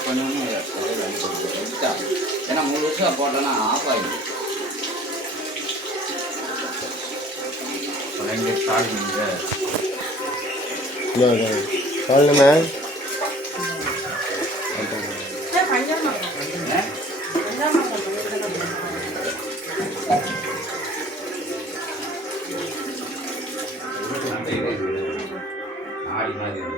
கொஞ்சம் எடுத்தா ஏன்னா முழுசாக போட்டோன்னா ஆஃப் ஆகிடும் ரெண்டு ஸ்டார்டிங் சொல்லுமே மாதிரி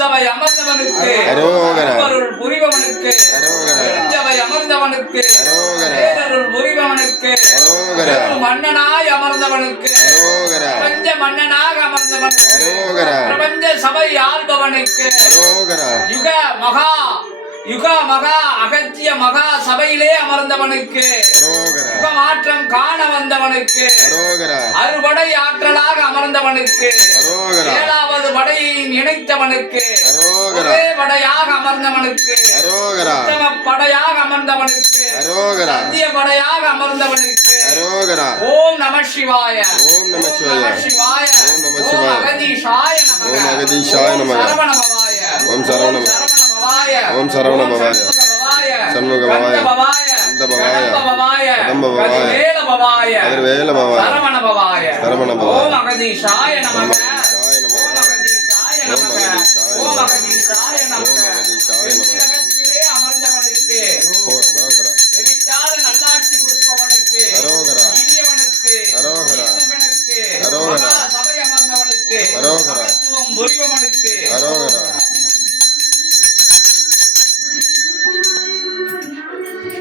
சபை அமர்ந்தவனுக்கு. அருள் புரிபவனுக்கு. சபை அமர்ந்தவனுக்கு. அருள் புரிபவனுக்கு. மன்னனாய் அமர்ந்தவனுக்கு பிரபஞ்ச மன்னனாக அமர்ந்தவனுக்கு. பிரபஞ்ச சபை ஆள்பவனுக்கு யுக மகா யுக மகா அகத்திய மகா சபையிலே அமர்ந்தவனுக்கு மாற்றம் காண வந்தவனுக்கு அறுபடை ஆற்றலாக அமர்ந்தவனுக்கு ஏழாவது படையை இணைத்தவனுக்கு ஒரே படையாக அமர்ந்தவனுக்கு உத்தம படையாக அமர்ந்தவனுக்கு சத்திய படையாக அமர்ந்தவனுக்கு ஓம் நம சிவாய. ஓம் நம சிவாய. ஓம் நம சிவாய. அகதீஷாய நமக. ஓம் அகதீஷாய நமக. ஓம் சரவண ஓம் சரவண பவாய. சண்முக பவாய சண்முக பவாய. கந்த பவாய கந்த பவாய. கடம்ப பவாய கடம்ப பவாய. கதிர்வேல பவாய கதிர்வேல பவாய. சரவண பவாய சரவண பவாய. ஓம் அகதீஷாய நமக ஓம் அகதீஷாய நமக. ஓம் அகதீஷாய நமக ஓம். அகதீஷாய நமக